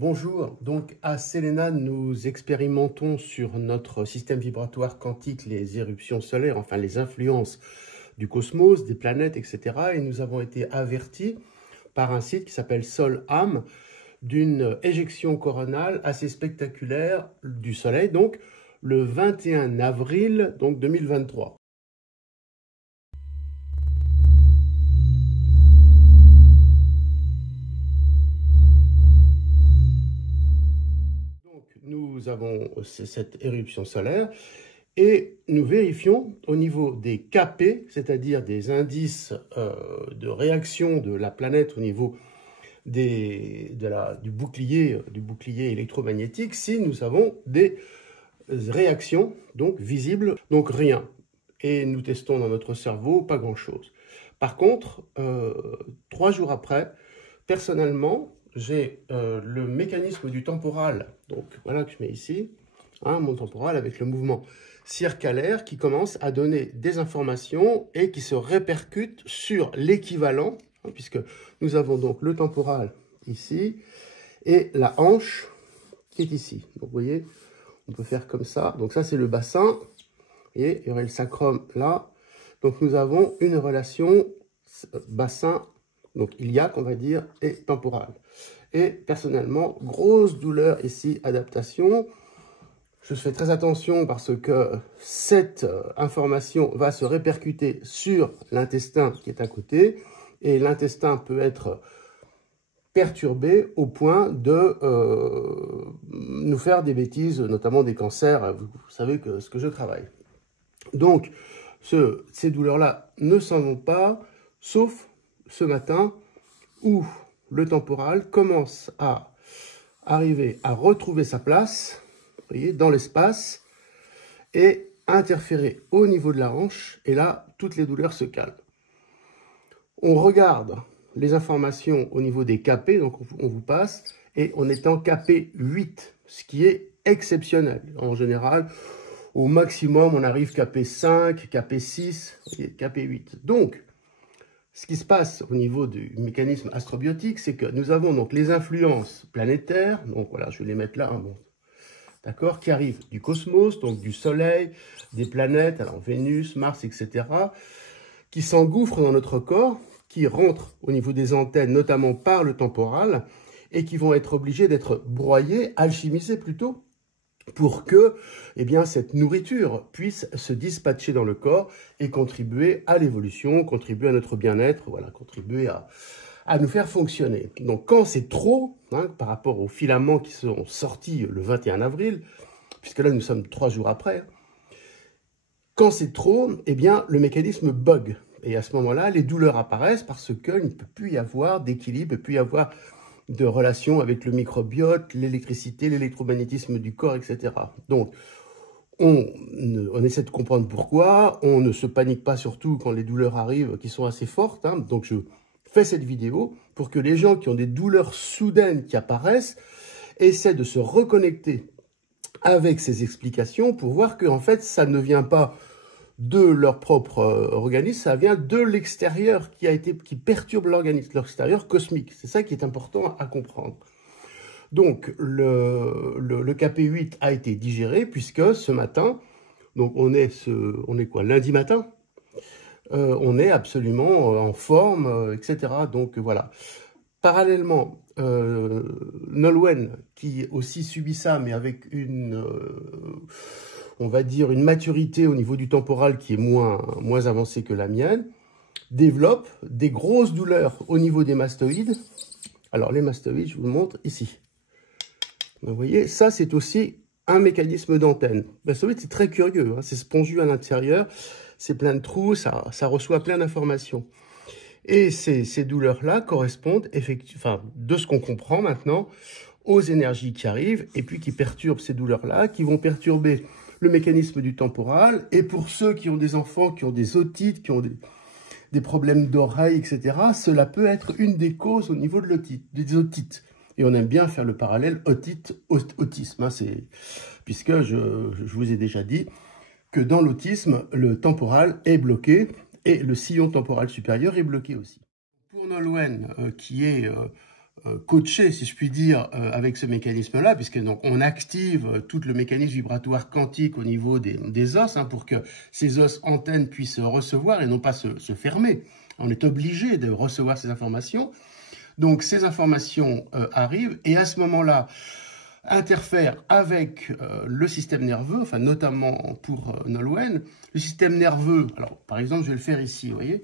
Bonjour, donc à Selena, nous expérimentons sur notre système vibratoire quantique les éruptions solaires, enfin les influences du cosmos, des planètes, etc. Et nous avons été avertis par un site qui s'appelle SolAm d'une éjection coronale assez spectaculaire du Soleil, donc le 21 avril donc 2023. Nous avons cette éruption solaire et nous vérifions au niveau des KP, c'est-à-dire des indices de réaction de la planète au niveau du bouclier électromagnétique, si nous avons des réactions donc visibles, donc rien. Et nous testons dans notre cerveau pas grand-chose. Par contre, 3 jours après, personnellement, j'ai le mécanisme du temporal, donc voilà que je mets ici, hein, mon temporal avec le mouvement circulaire qui commence à donner des informations et qui se répercute sur l'équivalent, hein, puisque nous avons donc le temporal ici et la hanche qui est ici. Donc vous voyez, on peut faire comme ça. Donc ça c'est le bassin et il y aurait le sacrum là. Donc nous avons une relation bassin, donc iliaque on va dire, et temporale. Et personnellement, grosse douleur ici, adaptation. Je fais très attention parce que cette information va se répercuter sur l'intestin qui est à côté. Et l'intestin peut être perturbé au point de nous faire des bêtises, notamment des cancers. Vous savez que ce que je travaille. Donc, ces douleurs-là ne s'en vont pas, sauf ce matin où le temporal commence à arriver à retrouver sa place, vous voyez, dans l'espace, et interférer au niveau de la hanche, et là, toutes les douleurs se calment. On regarde les informations au niveau des KP, donc on vous passe, et on est en KP 8, ce qui est exceptionnel. En général, au maximum, on arrive KP 5, KP 6, KP 8. Donc, ce qui se passe au niveau du mécanisme astrobiotique, c'est que nous avons donc les influences planétaires, donc voilà, je vais les mettre là, hein, bon, d'accord, qui arrivent du cosmos, donc du Soleil, des planètes, alors Vénus, Mars, etc., qui s'engouffrent dans notre corps, qui rentrent au niveau des antennes, notamment par le temporal, et qui vont être obligés d'être broyés, alchimisés plutôt, pour que eh bien, cette nourriture puisse se dispatcher dans le corps et contribuer à l'évolution, contribuer à notre bien-être, voilà, contribuer à nous faire fonctionner. Donc quand c'est trop, hein, par rapport aux filaments qui sont sortis le 21 avril, puisque là nous sommes 3 jours après, quand c'est trop, eh bien, le mécanisme bug. Et à ce moment-là, les douleurs apparaissent parce qu'il ne peut plus y avoir d'équilibre, il ne peut plus y avoir de relation avec le microbiote, l'électricité, l'électromagnétisme du corps, etc. Donc, on essaie de comprendre pourquoi, on ne se panique pas surtout quand les douleurs arrivent qui sont assez fortes. Hein. Donc, je fais cette vidéo pour que les gens qui ont des douleurs soudaines qui apparaissent essaient de se reconnecter avec ces explications pour voir que en fait, ça ne vient pas de leur propre organisme, ça vient de l'extérieur qui perturbe l'organisme, l'extérieur cosmique. C'est ça qui est important à comprendre. Donc, le KP8 a été digéré puisque ce matin, donc on est quoi, lundi matin, on est absolument en forme, etc. Donc voilà. Parallèlement, Nolwenn, qui aussi subit ça, mais avec on va dire, une maturité au niveau du temporal qui est moins avancée que la mienne, développe des grosses douleurs au niveau des mastoïdes. Alors, les mastoïdes, je vous le montre ici. Vous voyez, ça, c'est aussi un mécanisme d'antenne. Le mastoïde, c'est très curieux, hein, c'est spongieux à l'intérieur, c'est plein de trous, ça reçoit plein d'informations. Et ces douleurs-là correspondent, effectivement, de ce qu'on comprend maintenant, aux énergies qui arrivent et puis qui perturbent ces douleurs-là, qui vont perturber le mécanisme du temporal. Et pour ceux qui ont des enfants, qui ont des otites, qui ont des problèmes d'oreille, etc., cela peut être une des causes au niveau des otites. Et on aime bien faire le parallèle otite-autisme, hein, puisque je vous ai déjà dit que dans l'autisme, le temporal est bloqué et le sillon temporal supérieur est bloqué aussi. Pour Nolwenn, qui est coacher, si je puis dire, avec ce mécanisme-là, puisque donc on active tout le mécanisme vibratoire quantique au niveau des os, hein, pour que ces os antennes puissent recevoir et non pas se fermer. On est obligé de recevoir ces informations. Donc ces informations arrivent et à ce moment-là interfèrent avec le système nerveux, enfin notamment pour Nolwenn. Le système nerveux, alors par exemple je vais le faire ici, vous voyez,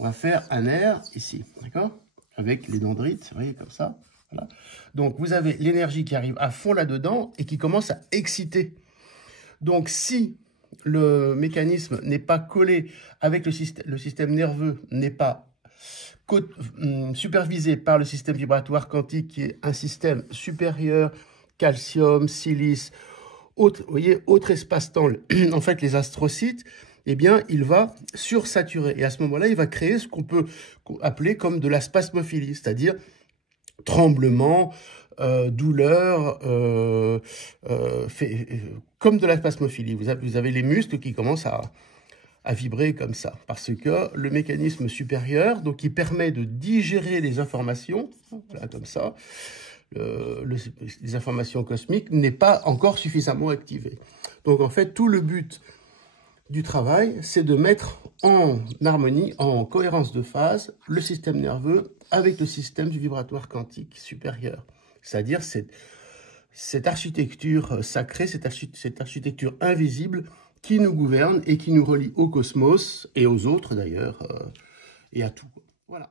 on va faire un nerf ici, d'accord, avec les dendrites, vous voyez, comme ça. Voilà. Donc vous avez l'énergie qui arrive à fond là-dedans et qui commence à exciter. Donc si le mécanisme n'est pas collé avec le système nerveux, n'est pas supervisé par le système vibratoire quantique, qui est un système supérieur, calcium, silice, autre, vous voyez, autre espace-temps, en fait les astrocytes, eh bien, il va sursaturer. Et à ce moment-là, il va créer ce qu'on peut appeler comme de la spasmophilie, c'est-à-dire tremblement, douleur, comme de la spasmophilie. Vous avez les muscles qui commencent à vibrer comme ça, parce que le mécanisme supérieur, donc qui permet de digérer les informations, voilà, comme ça, les informations cosmiques, n'est pas encore suffisamment activé. Donc en fait, tout le but du travail, c'est de mettre en harmonie, en cohérence de phase, le système nerveux avec le système du vibratoire quantique supérieur. C'est-à-dire cette architecture sacrée, cette architecture invisible qui nous gouverne et qui nous relie au cosmos et aux autres d'ailleurs, et à tout. Voilà.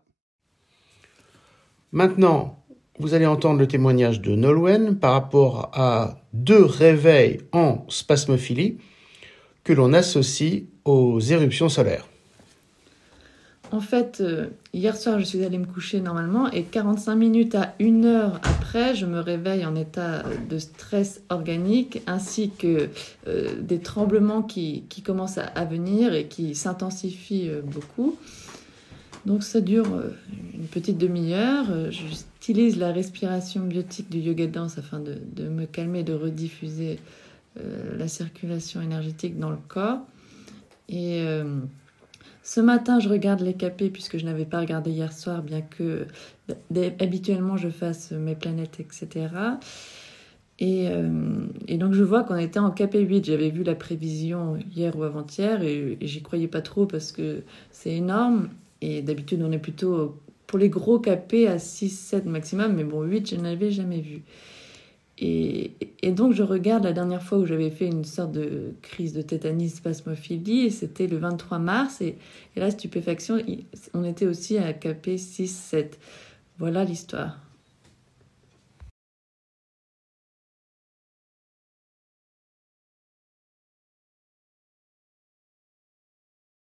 Maintenant, vous allez entendre le témoignage de Nolwenn par rapport à 2 réveils en spasmophilie que l'on associe aux éruptions solaires. En fait, hier soir, je suis allée me coucher normalement et 45 minutes à 1 heure après, je me réveille en état de stress organique ainsi que des tremblements qui commencent à venir et qui s'intensifient beaucoup. Donc ça dure une petite demi-heure. J'utilise la respiration biotique du yoga de danse afin de me calmer, de rediffuser la circulation énergétique dans le corps. Et ce matin, je regarde les KP puisque je n'avais pas regardé hier soir, bien que habituellement je fasse mes planètes, etc. Et donc je vois qu'on était en KP8. J'avais vu la prévision hier ou avant-hier et j'y croyais pas trop parce que c'est énorme. Et d'habitude, on est plutôt pour les gros KP à 6-7 maximum, mais bon, 8, je n'avais jamais vu. Et donc, je regarde la dernière fois où j'avais fait une sorte de crise de tétanie spasmophilie, et c'était le 23 mars, et là, stupéfaction, on était aussi à KP 6-7. Voilà l'histoire.